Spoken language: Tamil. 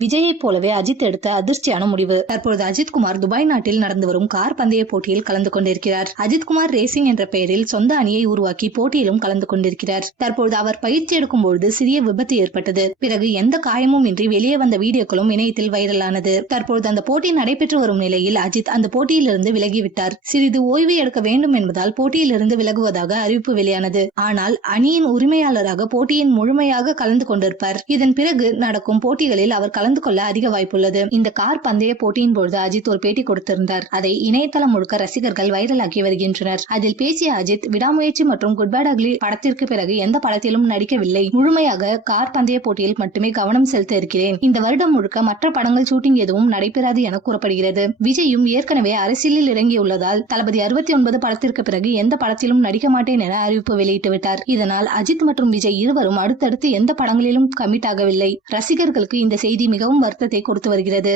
விஜயை போலவே அஜித் எடுத்த அதிர்ச்சியான முடிவு. தற்பொழுது அஜித்குமார் துபாய் நாட்டில் நடந்து வரும் கார் பந்தய போட்டியில் கலந்து கொண்டிருக்கிறார். அஜித்குமார் ரேசிங் என்ற பெயரில் சொந்த அணியை உருவாக்கி போட்டியிலும் கலந்து கொண்டிருக்கிறார். தற்பொழுது அவர் பயிற்சி எடுக்கும் பொழுது சிறிய விபத்து ஏற்பட்டது. பிறகு எந்த காயமும் இன்றி வெளியே வந்த வீடியோக்களும் இணையத்தில் வைரலானது. தற்பொழுது அந்த போட்டி நடைபெற்று வரும் நிலையில் அஜித் அந்த போட்டியிலிருந்து விலகிவிட்டார். சிறிது ஓய்வு எடுக்க வேண்டும் என்பதால் போட்டியிலிருந்து விலகுவதாக அறிவிப்பு வெளியானது. ஆனால் அணியின் உரிமையாளராக போட்டியின் முழுமையாக கலந்து கொண்டிருப்பார். இதன் பிறகு நடக்கும் போட்டிகளில் அவர் கலந்து கொள்ள அதிக வாய்ப்புள்ளது. இந்த கார் பந்தய போட்டியின் பொழுது அஜித் ஒரு பேட்டி கொடுத்திருந்தார். அதை இணையதளம் முழுக்க ரசிகர்கள் வைரலாக்கி வருகின்றனர். அதில் பேசிய அஜித், விடாமுயற்சி மற்றும் குட் பேட் அக்லி படத்திற்கு பிறகு எந்த படத்திலும் நடிக்கவில்லை. முழுமையாக கார் பந்தய போட்டியில் மட்டுமே கவனம் செலுத்த இருக்கிறேன். இந்த வருடம் முழுக்க மற்ற படங்கள் ஷூட்டிங் எதுவும் நடைபெறாது என கூறப்படுகிறது. விஜயும் ஏற்கனவே அரசியலில் இறங்கியுள்ளதால் தளபதி 69 படத்திற்கு பிறகு எந்த படத்திலும் நடிக்க மாட்டேன் என அறிவிப்பு வெளியிட்டு விட்டார். இதனால் அஜித் மற்றும் விஜய் இருவரும் அடுத்தடுத்து எந்த படங்களிலும் கமிட் ஆகவில்லை. ரசிகர்களுக்கு இந்த செய்தி மிகவும் வருத்தத்தை கொடுத்து வருகிறது.